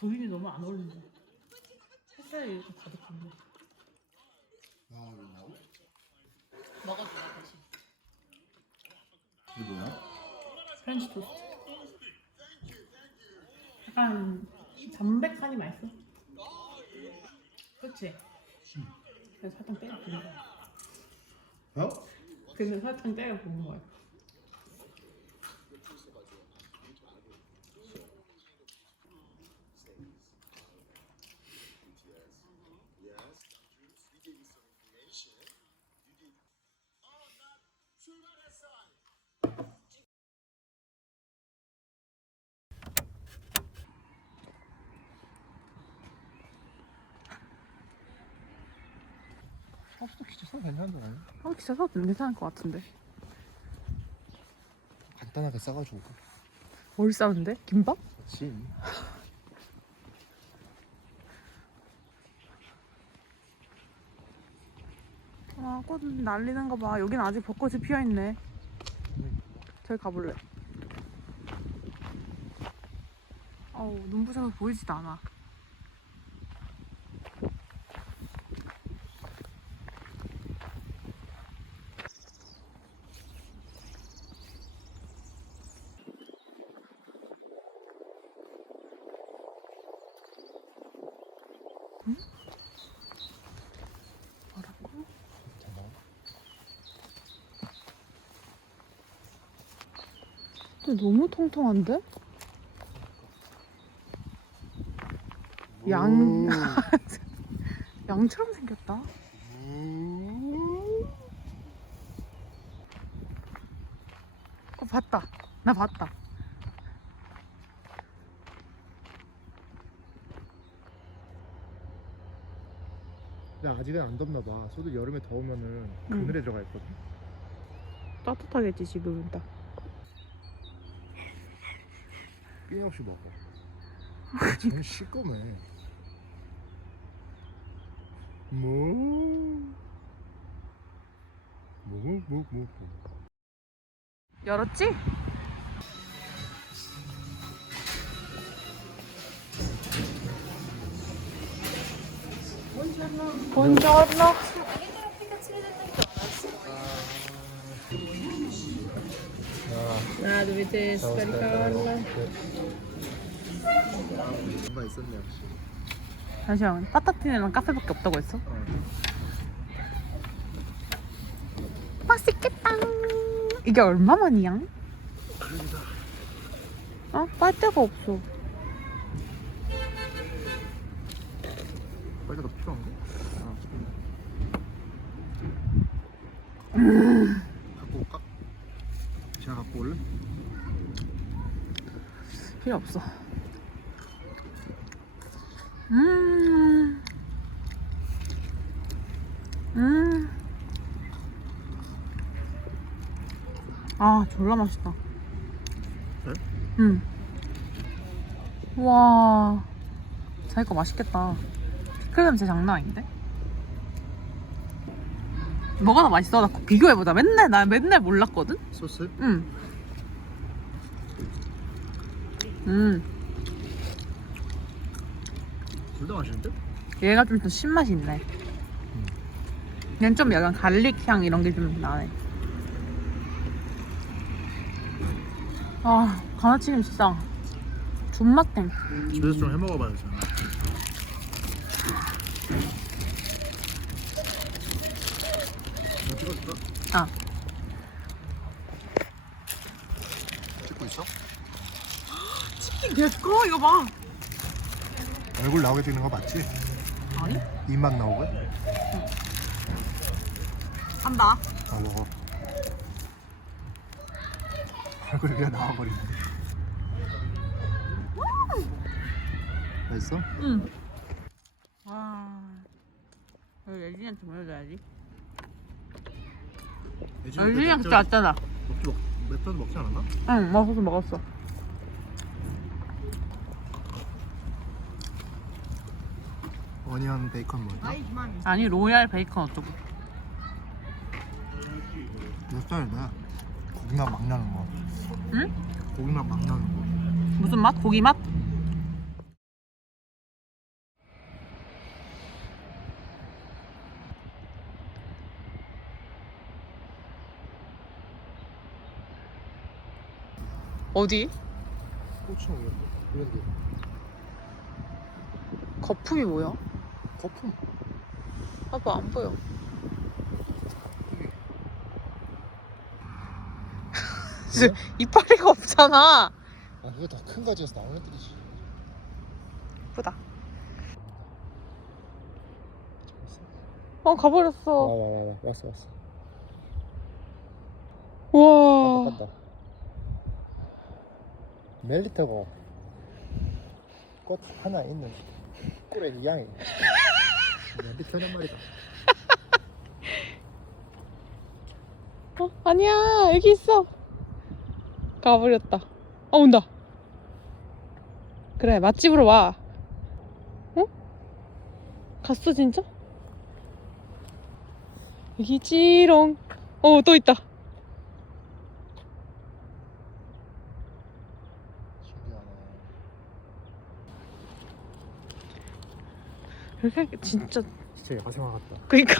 부인이 너무 안 어울린다. 햇살이 이렇게 가득한데. 아, 이거 먹어줘라 다시. 이게 뭐야? 프렌치 토스트. 약간 담백하니 맛있어. 그렇지? 그래서 살짝 때려 부은 거야. 어? 근데 살짝 때려 부은 거야. 팝스도 기차 사도 괜찮은 줄 아니야? 기차 사도 괜찮을 것 같은데. 간단하게 싸가지고. 뭘 싸는데? 김밥? 그렇지. 아, 꽃 날리는 거 봐. 여긴 아직 벚꽃이 피어있네. 저기 가볼래. 어우, 눈부셔서 보이지도 않아. 응? 뭐라고? 근데 너무 통통한데? 양... 양처럼 생겼다. 봤다. 나 봤다. 야, 아직은 안 덥나 봐. 소도 여름에 더우면은 응. 그늘에 들어가 있거든. 따뜻하겠지 지금은 딱. 끊임없이 먹어. 쟤는 시꺼매. 뭐? 열었지? 본전로. 하나 둘셋 스파리카라. 뭔가 있었네 역시. 잠시만, 파타티네랑 카페밖에 없다고 했어? 맛있겠다. 이게 얼마만이야? 어? 빨대가 없어. 빨리 더 필요한가? 갖고 올까? 제가 갖고 올래? 필요 없어. 음. 아, 졸라 맛있다. 네? 응. 와, 자기 거 맛있겠다. 피클 냄새 장난 아닌데? 뭐가 더 맛있어? 나 그거 비교해보자. 나 맨날 몰랐거든? 소스? 응. 둘 다 맛있는데? 얘가 좀 더 신맛이 있네. 얘는 좀 약간 갈릭 향 이런 게 좀 나네. 아, 가나치김 진짜 존맛땡. 집에서 좀 해먹어봐야지. 이거 찍어줄까? 아, 찍고 있어? 치킨 개꺼 이거 봐. 얼굴 나오게 되는 거 맞지? 아니? 입만 나오고? 간다. 먹어. 얼굴이 그냥 나와버리네. 맛있어? 응. 와, 여기 예진이한테 보여줘야지. 예진이랑 그때 왔잖아. 맥주 먹지 않았나? 응, 먹었어. 어니언 베이컨 뭐였나? 아니, 로얄 베이컨 어쩌고. 몇 살이다? 고기맛 막 나는 거. 응? 고기맛 막 나는 거. 무슨 맛? 고기 맛? 어디? 꼬치는 이런데. 거품이 뭐야? 거품. 봐봐, 안 보여. 이파리가 없잖아. 아, 그게 더 큰 가지에서 나온 애들이지. 예쁘다. 가버렸어. 왔어. 와. 간다. 멜리터가 꽃 하나 있는 꿀의 양이 멜리터란 말이다. 아니야, 여기 있어. 가버렸다. 온다. 그래, 맛집으로 와. 응? 갔어, 진짜? 여기 지롱. 또 있다. 신기하네. 이렇게 진짜. 진짜 야생화 같다. 그니까.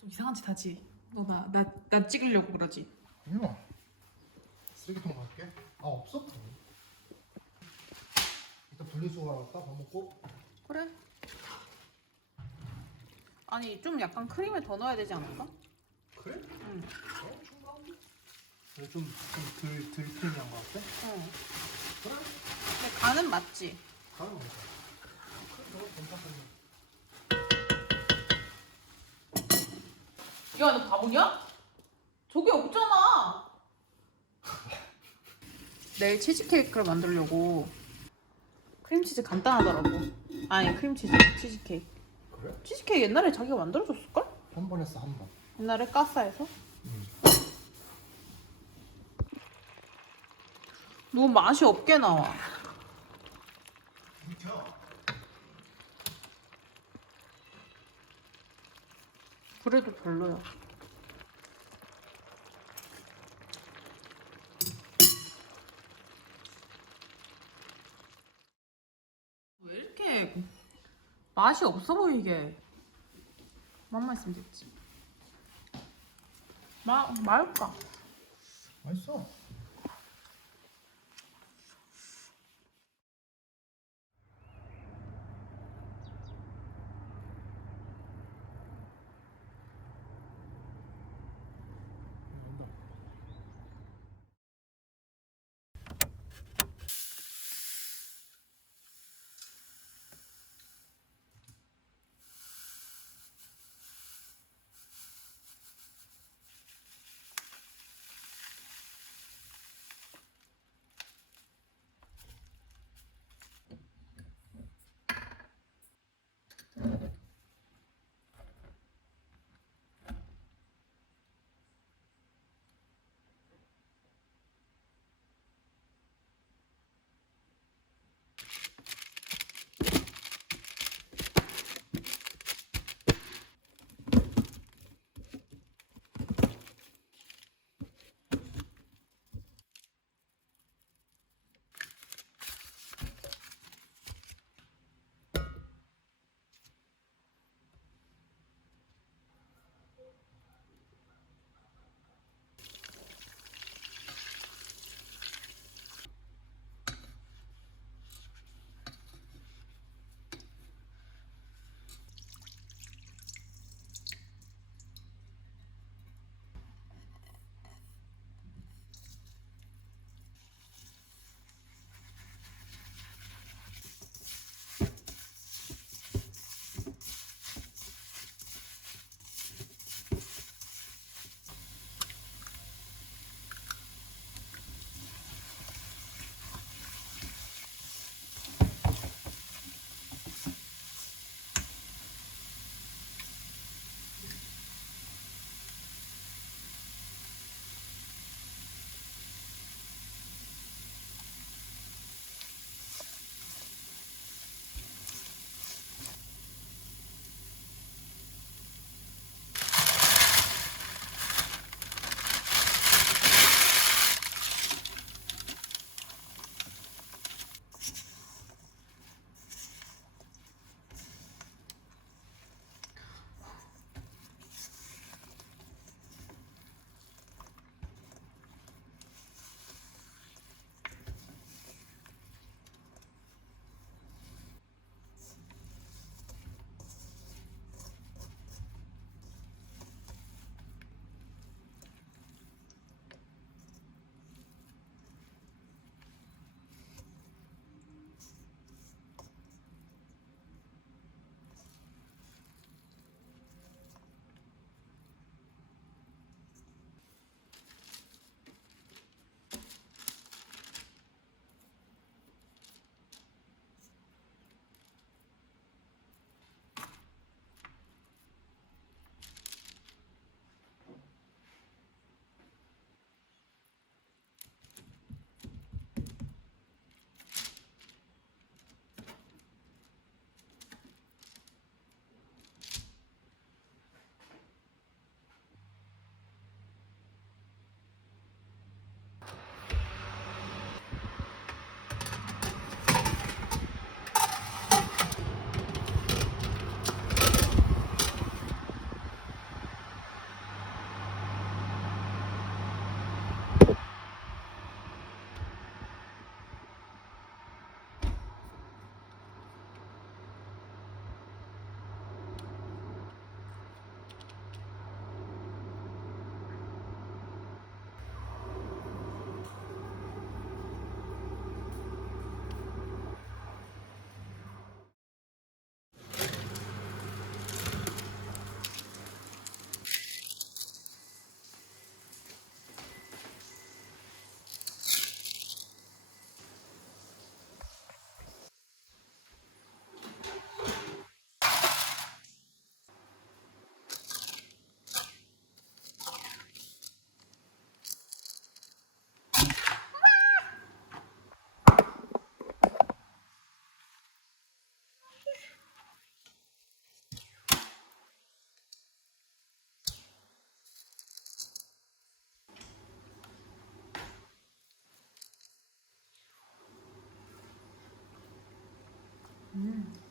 좀 이상한 짓 하지. 너 나 찍으려고 그러지. 아니야. 쓰레기통 갈게. 없어? 이따 분리수거 갈까? 밥 먹고? 그래. 아니, 좀 약간 크림을 더 넣어야 되지 않을까? 그래? 응. 충분한데? 그래 좀덜 크리미한 거 같아? 응. 그래? 근데 간은 맞지? 가면 되자. 그래, 괜찮겠네. 야, 너 바보냐? 저게 없잖아. 내일 치즈케이크를 만들려고. 크림치즈 간단하더라고. 아니, 치즈케이크. 그래? 치즈케이크 옛날에 자기가 만들어줬을걸? 한 번 했어, 한 번. 옛날에 까싸에서? 응. 너무 맛이 없게 나와. 그래도 별로야. 왜 이렇게 맛이 없어 보이게? 맛만 있으면 됐지. 말까? 맛있어. 음.